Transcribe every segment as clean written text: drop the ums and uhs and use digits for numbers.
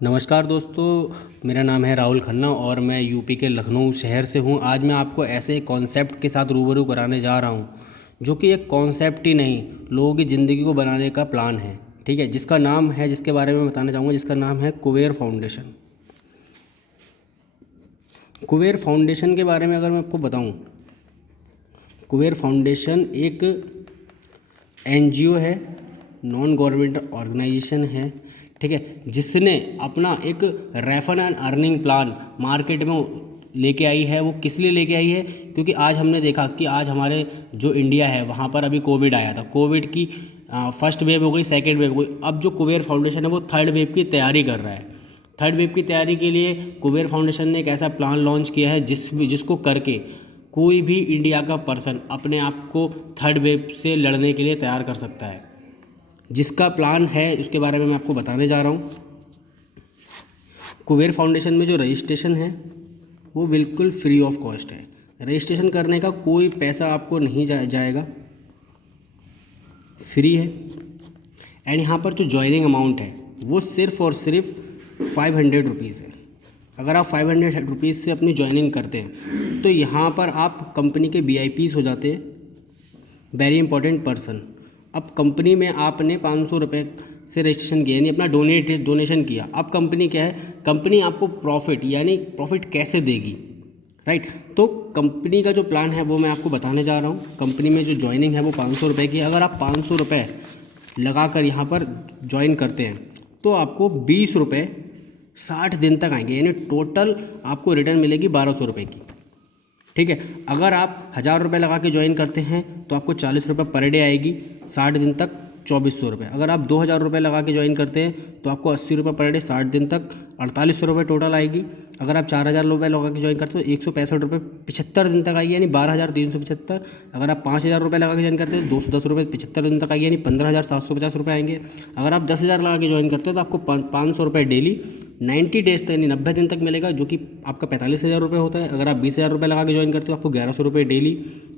नमस्कार दोस्तों, मेरा नाम है राहुल खन्ना और मैं यूपी के लखनऊ शहर से हूँ। आज मैं आपको ऐसे कॉन्सेप्ट के साथ रूबरू कराने जा रहा हूँ जो कि एक कॉन्सेप्ट ही नहीं, लोगों की ज़िंदगी को बनाने का प्लान है। ठीक है, जिसका नाम है, जिसके बारे में बताना चाहूँगा, जिसका नाम है कुबेर फाउंडेशन। कुबेर फाउंडेशन के बारे में अगर मैं आपको बताऊँ, कुबेर फाउंडेशन एक एनजीओ है, नॉन गवर्नमेंट ऑर्गेनाइजेशन है। ठीक है, जिसने अपना एक refer and earning plan market में लेके आई है। वो किस लिए लेके आई है? क्योंकि आज हमने देखा कि आज हमारे जो इंडिया है वहाँ पर अभी कोविड आया था। कोविड की फर्स्ट वेव हो गई, सेकेंड वेव हो गई। अब जो कुबेर फाउंडेशन है वो थर्ड वेव की तैयारी कर रहा है। थर्ड वेव की तैयारी के लिए कुबेर फाउंडेशन ने एक ऐसा प्लान लॉन्च किया है जिसको करके कोई भी इंडिया का पर्सन अपने आप को थर्ड वेव से लड़ने के लिए तैयार कर सकता है। जिसका प्लान है उसके बारे में मैं आपको बताने जा रहा हूँ। कुबेर फाउंडेशन में जो रजिस्ट्रेशन है वो बिल्कुल फ्री ऑफ कॉस्ट है। रजिस्ट्रेशन करने का कोई पैसा आपको नहीं जाएगा, फ्री है। एंड यहाँ पर जो ज्वाइनिंग अमाउंट है वो सिर्फ़ और सिर्फ 500 रुपीज़ है। अगर आप 500 रुपीज़ से अपनी ज्वाइनिंग करते हैं तो यहाँ पर आप कंपनी के VIPs हो जाते हैं, वेरी इंपॉर्टेंट पर्सन। अब कंपनी में आपने 500 रुपये से रजिस्ट्रेशन किया, यानी अपना डोनेशन किया। अब कंपनी क्या है, कंपनी आपको प्रॉफिट यानी प्रॉफिट कैसे देगी, राइट। तो कंपनी का जो प्लान है वो मैं आपको बताने जा रहा हूँ। कंपनी में जो ज्वाइनिंग है वो 500 रुपये की। अगर आप 500 रुपये लगा कर यहाँ पर ज्वाइन करते हैं तो आपको 20 रुपये 60 दिन तक आएंगे, यानी टोटल आपको रिटर्न मिलेगी 1200 रुपये की। ठीक है, अगर आप 1000 रुपये लगा के ज्वाइन करते हैं तो आपको 40 रुपये पर डे आएगी, 60 दिन तक 2400 रुपये। अगर आप 2000 रुपये लगा के ज्वाइन करते हैं तो आपको 80 रुपये पर डे, 60 दिन तक 4800 रुपये टोटल आएगी। अगर आप 4000 रुपये लगा के ज्वाइन करते हो तो 165 रुपये 75 दिन तक आएगी, यानी 12375। अगर आप 5000 रुपये लगा के ज्वाइन करते हैं तो 210 रुपये 75 दिन तक आएगी, यानी 15750 रुपये आएंगे। अगर आप 10,000 लगा के ज्वाइन करते हो तो आपको 500 रुपये डेली 90 डेज तक यानी 90 दिन तक मिलेगा, जो कि आपका 45,000 रुपये होता है। अगर आप 20,000 रुपये लगा के ज्वाइन करते हो आपको 1100 रुपये डेली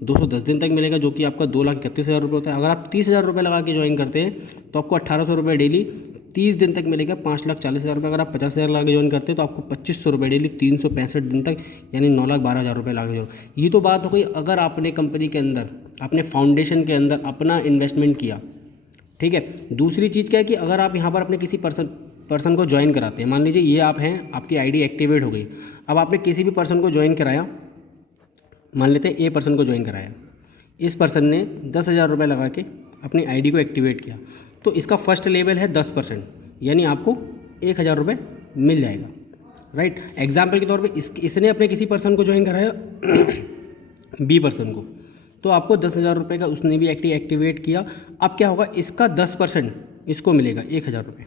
210 दिन तक मिलेगा, जो कि आपका 2,31,000 रुपये होता है। अगर आप 30,000 रुपये लगा के ज्वाइन करते हैं तो आपको 1,800 रुपये डेली 30 दिन तक मिलेगा, 5,40,000 रुपये। अगर आप 50,000 लगा के ज्वाइन करते हैं तो आपको 2,500 रुपये डेली 365 दिन तक, यानी 9,12,000 रुपये लगा के ज्वाइन। ये तो बात हो गई अगर आपने कंपनी के अंदर, अपने फाउंडेशन के अंदर अपना इन्वेस्टमेंट किया। ठीक है, दूसरी चीज़ क्या है कि अगर आप यहाँ पर अपने किसी पर्सन को ज्वाइन कराते हैं, मान लीजिए ये आप हैं, आपकी आईडी एक्टिवेट हो गई। अब आपने किसी भी पर्सन को ज्वाइन कराया, मान लेते हैं ए पर्सन को ज्वाइन कराया, इस पर्सन ने 10,000 रुपये लगा के अपनी आईडी को एक्टिवेट किया, तो इसका फर्स्ट लेवल है 10%, यानी आपको 1,000 रुपये मिल जाएगा, राइट। एग्जाम्पल के तौर पे इसने अपने किसी पर्सन को ज्वाइन कराया बी पर्सन को, तो आपको 10,000 रुपये का उसने भी एक्टिवेट किया। अब क्या होगा, इसका 10% इसको मिलेगा 1,000 रुपये,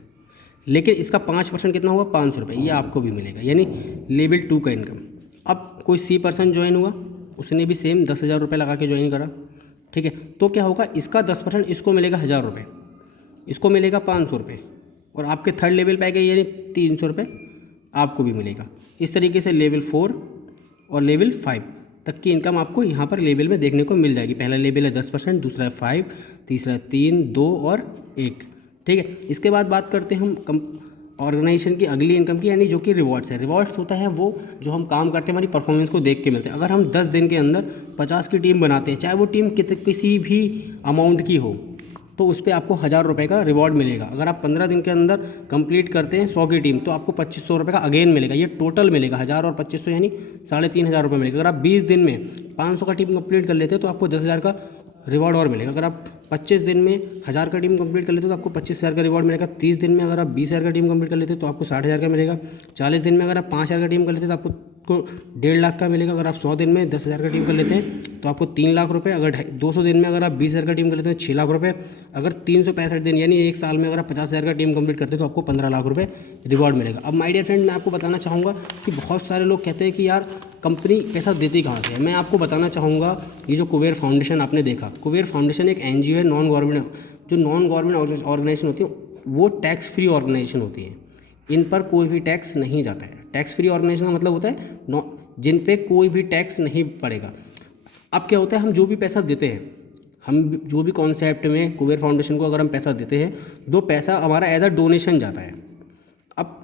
लेकिन इसका 5% कितना होगा, 500 रुपये, ये आपको भी मिलेगा, यानी लेवल 2 का इनकम। अब कोई सी पर्सन ज्वाइन हुआ, उसने भी सेम 10,000 रुपये लगा के ज्वाइन करा। ठीक है, तो क्या होगा, इसका 10% इसको मिलेगा 1,000 रुपये, इसको मिलेगा 500 रुपये, और आपके थर्ड लेवल पे आ गए यानी 300 रुपये आपको भी मिलेगा। इस तरीके से लेवल 4 और लेवल 5 तक की इनकम आपको यहाँ पर लेवल में देखने को मिल जाएगी। पहला लेवल है 10%, दूसरा है 5, तीसरा 3, 2 और 1। ठीक है, इसके बाद बात करते हैं हम ऑर्गेनाइजेशन की अगली इनकम की, यानी जो कि रिवॉर्ड्स है। रिवॉर्ड्स होता है वो जो हम काम करते हैं हमारी परफॉर्मेंस को देख के मिलते हैं। अगर हम 10 दिन के अंदर 50 की टीम बनाते हैं, चाहे वो टीम किसी भी अमाउंट की हो, तो उस पर आपको 1,000 रुपये का रिवॉर्ड मिलेगा। अगर आप 15 दिन के अंदर कंप्लीट करते हैं 100 की टीम, तो आपको 2,500 रुपये का अगेन मिलेगा। ये टोटल मिलेगा 1,000 और 2,500 यानी 3,500 रुपये मिलेगा। अगर आप 20 दिन में 500 का टीम कंप्लीट कर लेते हैं तो आपको 10,000 का रिवॉर्ड और मिलेगा। अगर आप 25 दिन में 1,000 का टीम कंप्लीट कर लेते हो तो आपको 25,000 का रिवॉर्ड मिलेगा। 30 दिन में अगर आप 20,000 का टीम कंप्लीट कर लेते हो तो आपको 60,000 का मिलेगा। 40 दिन में अगर आप 5,000 का टीम कर लेते हो तो आपको 1.5 लाख का मिलेगा। अगर आप 100 दिन में 10,000 का टीम कर लेते हैं तो आपको 3 लाख रुपये। अगर 200 दिन में अगर आप 20,000 का टीम कर लेते हैं 6 लाख रुपये। अगर 365 दिन यानी एक साल में अगर आप 50,000 का टीम कंप्लीट करते हैं तो आपको 15 लाख रुपये रिवॉर्ड मिलेगा। अब माय डियर फ्रेंड, मैं आपको बताना चाहूँगा कि बहुत सारे लोग कहते हैं कि यार कंपनी पैसा देती कहाँ से है। मैं आपको बताना चाहूँगा, ये जो कुबेर फाउंडेशन आपने देखा, कुबेर फाउंडेशन एक NGO है, नॉन गवर्नमेंट। जो नॉन गवर्नमेंट ऑर्गेनाइजेशन होती है वो टैक्स फ्री ऑर्गेनाइजेशन होती है, इन पर कोई भी टैक्स नहीं जाता है। टैक्स फ्री ऑर्गेनाइजेशन का मतलब होता है जिन पे कोई भी टैक्स नहीं पड़ेगा। अब क्या होता है, हम जो भी पैसा देते हैं, हम जो भी कॉन्सेप्ट में कुबेर फाउंडेशन को अगर हम पैसा देते हैं, दो पैसा हमारा एज अ डोनेशन जाता है। अब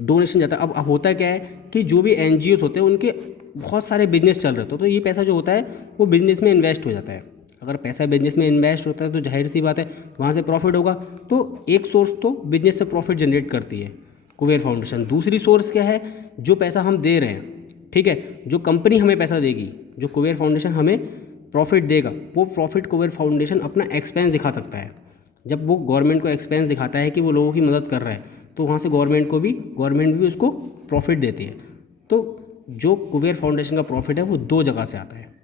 डोनेशन जाता है। अब होता क्या है कि जो भी एनजीओ होते हैं उनके बहुत सारे बिजनेस चल रहे होते हैं, तो ये पैसा जो होता है वो बिजनेस में इन्वेस्ट हो जाता है। अगर पैसा बिजनेस में इन्वेस्ट होता है तो जाहिर सी बात है वहाँ से प्रॉफिट होगा। तो एक सोर्स तो बिजनेस से प्रॉफिट जनरेट करती है कुबेर फाउंडेशन। दूसरी सोर्स क्या है, जो पैसा हम दे रहे हैं, ठीक है, जो कंपनी हमें पैसा देगी, जो कुबेर फाउंडेशन हमें प्रॉफिट देगा, वो प्रॉफिट कुबेर फाउंडेशन अपना एक्सपेंस दिखा सकता है। जब वो गवर्नमेंट को एक्सपेंस दिखाता है कि वो लोगों की मदद कर रहा है, तो वहाँ से गवर्नमेंट भी उसको प्रॉफिट देती है। तो जो कुबेर फाउंडेशन का प्रॉफिट है वो दो जगह से आता है,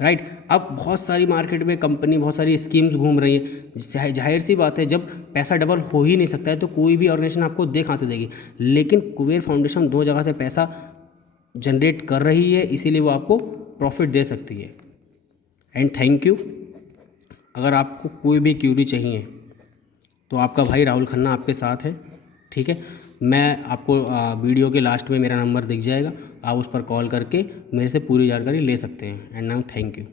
राइट। अब बहुत सारी मार्केट में कंपनी, बहुत सारी स्कीम्स घूम रही हैं। जाहिर सी बात है जब पैसा डबल हो ही नहीं सकता है तो कोई भी ऑर्गेनाइजेशन आपको दे कहाँ से देगी। लेकिन कुबेर फाउंडेशन दो जगह से पैसा जनरेट कर रही है, इसीलिए वो आपको प्रॉफिट दे सकती है। And thank you. अगर आपको कोई भी क्यूरी चाहिए तो आपका भाई राहुल खन्ना आपके साथ है, ठीक है। मैं आपको वीडियो के लास्ट में मेरा नंबर दिख जाएगा, आप उस पर कॉल करके मेरे से पूरी जानकारी ले सकते हैं। And now thank you.